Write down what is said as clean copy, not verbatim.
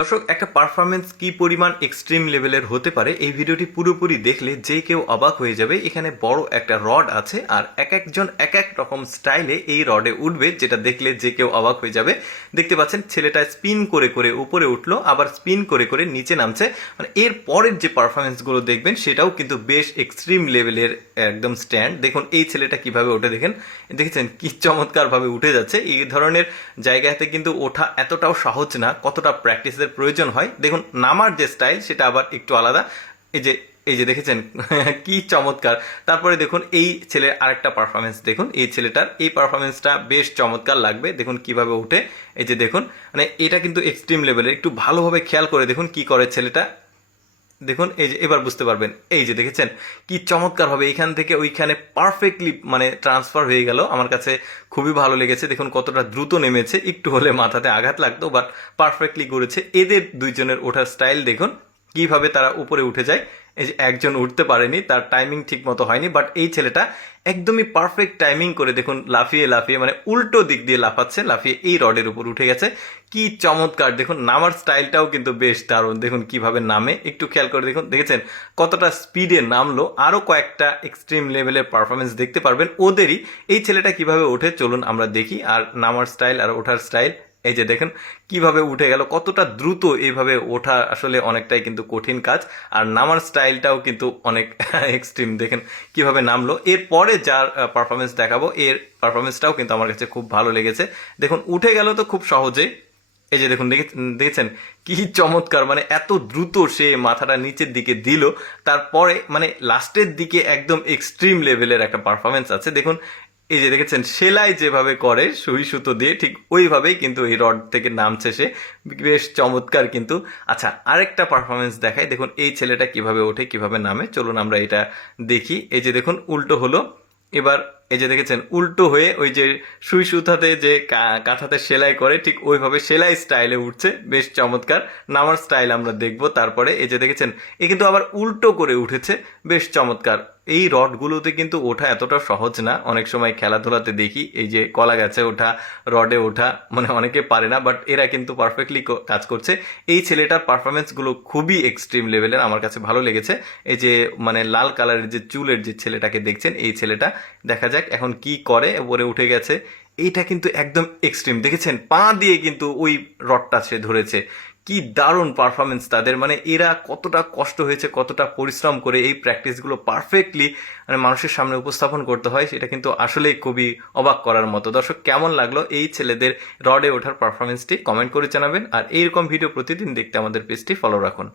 দর্শক, একটা পারফরমেন্স কি পরিমাণ এক্সট্রিম লেভেলের হতে পারে এই ভিডিওটি পুরোপুরি দেখলে যে কেউ অবাক হয়ে যাবে। এখানে বড় একটা রড আছে আর এক একজন এক এক রকম স্টাইলে এই রডে উঠবে, যেটা দেখলে যে কেউ অবাক হয়ে যাবে। দেখতে পাচ্ছেন ছেলেটা স্পিন করে করে উপরে উঠলো, আবার স্পিন করে করে নিচে নামছে। মানে এর পরের যে পারফরমেন্সগুলো দেখবেন সেটাও কিন্তু বেশ এক্সট্রিম লেভেলের একদম স্ট্যান্ড। দেখুন এই ছেলেটা কিভাবে ওঠে, দেখেছেন কি চমৎকারভাবে উঠে যাচ্ছে। এই ধরনের জায়গাতে কিন্তু ওঠা এতটাও সহজ না, কতটা প্র্যাকটিসের প্রয়োজন হয়। দেখুন নামার যে স্টাইল সেটা আবার একটু আলাদা। এই যে দেখেছেন কি চমৎকার। তারপরে দেখুন এই ছেলের আরেকটা পারফরমেন্স দেখুন, এই ছেলেটার এই পারফরমেন্সটা বেশ চমৎকার লাগবে। দেখুন কিভাবে উঠে, এই যে দেখুন, মানে এটা কিন্তু এক্সট্রিম লেভেলের। একটু ভালোভাবে খেয়াল করে দেখুন কি করে ছেলেটা। দেখুন এই যে এবার বুঝতে পারবেন, এই যে দেখেছেন কি চমৎকার হবে এইখান থেকে ওইখানে পারফেক্টলি মানে ট্রান্সফার হয়ে গেল। আমার কাছে খুবই ভালো লেগেছে। দেখুন কতটা দ্রুত নেমেছে, একটু হলে মাথাতে আঘাত লাগতো, বাট পারফেক্টলি করেছে। এদের দুইজনের ওঠার স্টাইল দেখুন কিভাবে তারা উপরে উঠে যায়। এই যে একজন উঠতে পারেনি, তার টাইমিং ঠিক মতো হয়নি, বাট এই ছেলেটা একদমই পারফেক্ট টাইমিং করে দেখুন লাফিয়ে লাফিয়ে মানে উল্টো দিক দিয়ে লাফাচ্ছে, লাফিয়ে এই রডের উপর উঠে গেছে। কি চমৎকার। দেখুন নামার স্টাইলটাও কিন্তু বেশ দারুণ। দেখুন কিভাবে নামে, একটু খেয়াল করে দেখুন, দেখেছেন কতটা স্পিডে নামলো। আরো কয়েকটা এক্সট্রিম লেভেলের পারফরমেন্স দেখতে পারবেন ওদেরই। এই ছেলেটা কিভাবে ওঠে চলুন আমরা দেখি। আর নামার স্টাইল আর ওঠার স্টাইল, এই যে দেখেন কিভাবে উঠে গেল, কতটা দ্রুত। এইভাবে ওঠা আসলে অনেকটাই কিন্তু কঠিন কাজ, আর নামার স্টাইলটাও কিন্তু অনেক এক্সট্রিম। দেখেন কিভাবে নামলো। এরপরে যার পারফরমেন্স দেখাবো, এর পারফরমেন্সটাও কিন্তু আমার কাছে খুব ভালো লেগেছে। দেখুন উঠে গেল তো খুব সহজে। এই যে দেখুন দেখেছেন কি চমৎকার, মানে এত দ্রুত সে মাথাটা নিচের দিকে দিল। তারপরে মানে লাস্টের দিকে একদম এক্সট্রিম লেভেলের একটা পারফরমেন্স আছে। দেখুন এই যে দেখেছেন সেলাই যেভাবে করে সুই সুতো দিয়ে, ঠিক ওইভাবেই কিন্তু এই রড থেকে নামছে সে। বেশ চমৎকার কিন্তু। আচ্ছা আরেকটা পারফরমেন্স দেখাই। দেখুন এই ছেলেটা কিভাবে ওঠে কিভাবে নামে, চলুন আমরা এটা দেখি। এই যে দেখুন উল্টো হলো এবার। এই যে দেখেছেন উল্টো হয়ে ওই যে সুই সুতাতে যে কাঁথাতে সেলাই করে, ঠিক ওইভাবে সেলাই স্টাইলে উঠছে। বেশ চমৎকার। নামার স্টাইল আমরা দেখবো তারপরে। এই যে দেখেছেন এ কিন্তু আবার উল্টো করে উঠেছে, বেশ চমৎকার। এই রডগুলোতে কিন্তু ওঠা এতটা সহজ না। অনেক সময় খেলাধুলাতে দেখি এই যে কলা গাছে ওঠা, রডে ওঠা, মানে অনেকে পারে না, বাট এরা কিন্তু পারফেক্টলি কাজ করছে। এই ছেলেটার পারফরমেন্সগুলো খুবই এক্সট্রিম লেভেলের, আমার কাছে ভালো লেগেছে। এই যে মানে লাল কালারের যে চুলের যে ছেলেটাকে দেখছেন, এই ছেলেটা দেখা যাক এখন কি করে। উপরে উঠে গেছে, এইটা কিন্তু একদম এক্সট্রিম। দেখেছেন পা দিয়ে কিন্তু ওই রডটা সে ধরেছে। কি দারুণ পারফরমেন্স তাদের। মানে এরা কতটা কষ্ট হয়েছে, কতটা পরিশ্রম করে এই প্র্যাকটিসগুলো পারফেক্টলি মানে মানুষের সামনে উপস্থাপন করতে হয়, সেটা কিন্তু আসলেই খুবই অবাক করার মতো। দর্শক কেমন লাগলো এই ছেলেদের রডে ওঠার পারফরমেন্সটি কমেন্ট করে জানাবেন। আর এইরকম ভিডিও প্রতিদিন দেখতে আমাদের পেজটি ফলো রাখুন।